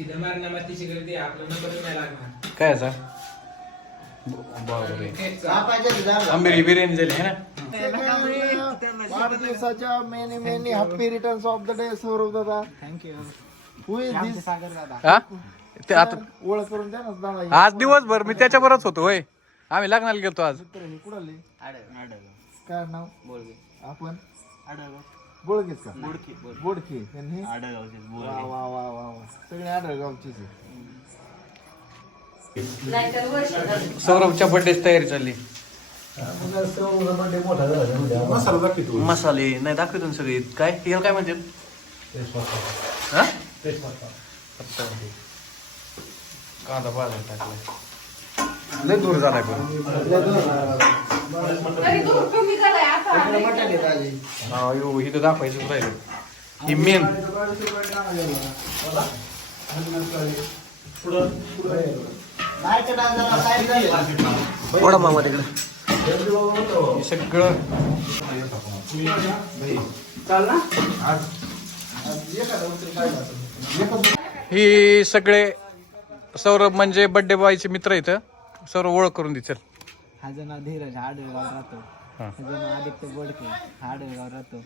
तिथं मारणा मातीची गर्दी आहे, आपला नंबर नाही लागणार. काय असा आहे केकचा- आंबेरी बिर्याणी झाली है ना? वाढदिवसाच्या many many happy returns of the day Saurabh दादा. थँक्यू हु इज दिस सागर दादा. हा? ते आता ओळख करून द्या ना दादा. आज दिवसभर मी त्याच्यावरच होतो होय. आम्ही लग्नाला गेलतो आज. मित्र हे काय नाव? आपण? बोळगेच का? बोडकी बोडके. त्यांनी? आडळगावचे वा वा वा वा वा. सगळे आढळगावचेच आहे. सौरभच्या बर्थडे तयारी चालली. मसाले नाही दाखवतो ना सगळे. काय? याला काय म्हणते हा? पत्ता म्हणते. कांदा भाजायला टाकलाय. लय दूर झालाय पण. तरी दूर कमी झालाय. आता हा यो इथं दाखवायचं राहिलं. ही मेन. थोडा मामा तिकडे. हे सगळं. ही सगळे सौरभ म्हणजे बर्थडे बॉयचे मित्र इथं सौरभ ओळख करून दे चल. माझं नाव धीरज हा आडळगाव राहतो. हा. नाव आदित्य बोडके हा आडळगाव राहतो.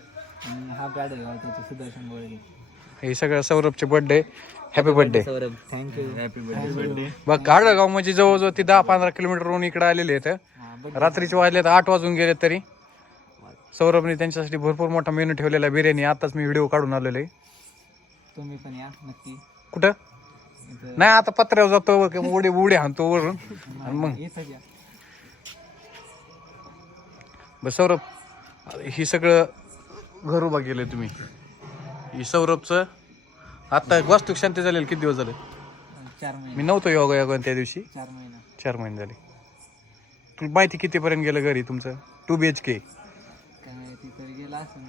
आणि हा आडळगाव त्याचे सुदर्शन बोडके. हे सगळं सौरभचे birthday happy birthday Saurabh thank you happy birthday बघ गाडगाव म्हणजे जवळजवळ ती दहा पंधरा किलोमीटरवरून इकडे आलेले आहेत. रात्रीचे वाजले तर आठ वाजून गेले तरी. सौरभने त्यांच्यासाठी भरपूर मोठा मेनू ठेवलेला आहे बिर्याणी. आताच मी व्हिडिओ काढून आलेलो आहे. तुम्ही पण या नक्की. कुठं? इथं नाही आता पत्र्यावर जातो उडे उडे हाणतो वरून. आणि मग? इथंच या बस सौरभ ही सगळं घर उभा गेलंय तुम्ही. ही सौरभचं आता वास्तुक शांती झालेली किती दिवस झाले? चार महिने. मी नव्हतो योगा योगा त्या दिवशी. चार महिना. चार महिने झाले. तुला माहिती कितीपर्यंत गेलं घरी तुमचं? टू बी एच के काय तिथं गेला असं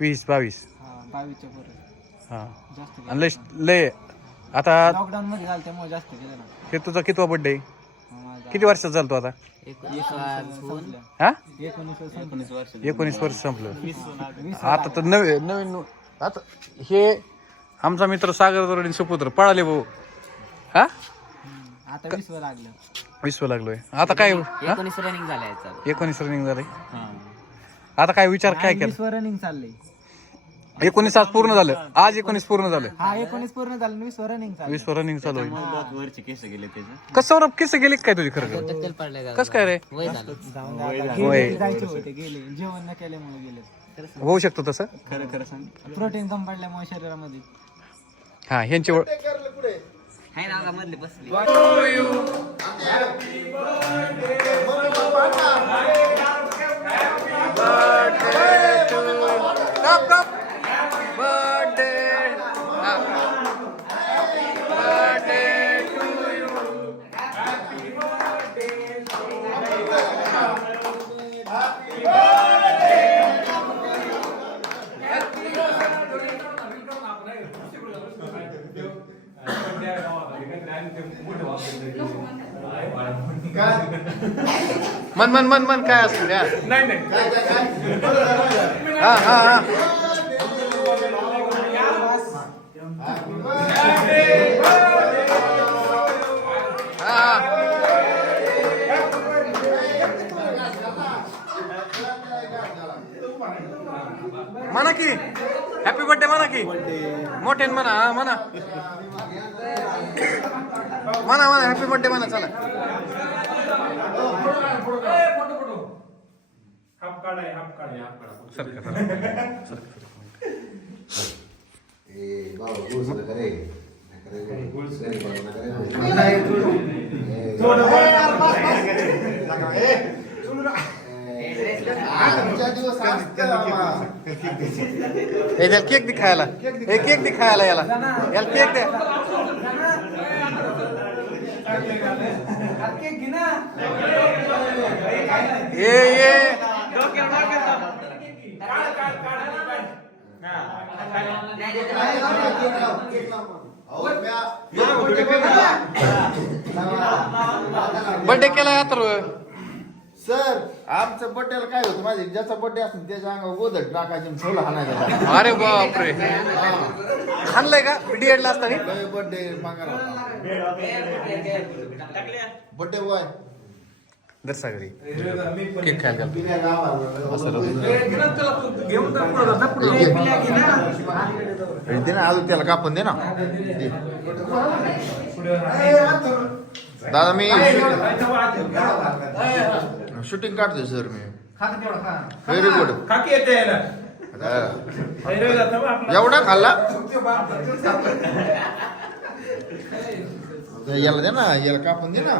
वीस बावीस. हा बावीसच्या परत हां. जास्त आणि लय लय आता लॉकडाऊन मध्ये झालं त्यामुळे जास्त गेलं ना हे तुझा कितवा बर्थडे माझा किती वर्षाचा झाला तू आता? एकोणीस. हा वर्ष संपलं. वर्ष आता तर नवीन नवीन आता हे आमचा मित्र सागर दरोडे सुपुत्र पळाले भाऊ. हा. आता वीस वर लागलं. विश्व लागलोय. आता काय? एकोणीस रनिंग झालं याचं. एकोणीस रनिंग झाले आता काय विचार काय वर रनिंग चाललंय. केला एकोणीस आज पूर्ण झालं. आज एकोणीस पूर्ण झालं. हा एकोणीस पूर्ण झालं. वीस वर रनिंग चाललं वीस रनिंग चालू आहे. वरचे केस गेले त्याचे. कसं गेले काय तुझी खरं? टक्कल पडले कसं काय रे? वय झालं. जाऊन दे आता. वय. गेले, जायचे होते गेले. जेवण न केल्यामुळे गेले. होऊ शकतो तसं? खरं खरं सांग. प्रोटीन कम पडल्यामुळे शरीरामध्ये. हा ह्यांची ओळ- हाय ना मधले बसले. मन मन मन मन काय असतं द्या हा हा हा हा म्हणा की हॅपी बर्थडे म्हणा की मोठे म्हणा हा म्हणा म्हणा म्हणा हॅपी बर्थडे म्हणा चला. हे केक दिखायला हे केक दिखायला याला. याला केक द्या ये ये अहो, केला? बर्थडे सर आमचं बड्डेला काय होतं माझे ज्याचा बड्डे असेल त्याच्या अंगावर गोदट टाकायचे आणि ठेवलं हाणायचं अरे बापरे. खाल्लंय का? डीएडला असताना? बड्डे मागायला बड्डे बॉय दर्शा घरी केक खायला दे. ना. अजून त्याला कापून दे ना. दे. दादा मी शूटिंग काढतोय सर मी. व्हेरी गुड एवढा खाल्ला? याला दे ना याला कापून दे ना.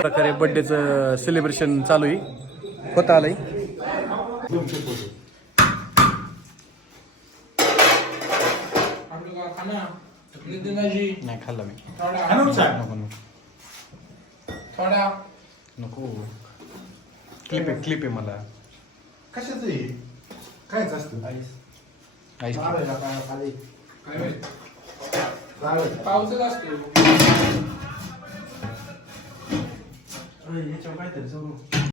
प्रकारे बर्थडेचं सेलिब्रेशन चालू आहे. होत आलंय. नाही खाल्ला मी. नको नको. नको. क्लिप आहे क्लिप आहे मला. कशाच कायच असतं. आईस पावसात असतो. याच्यावर काहीतरी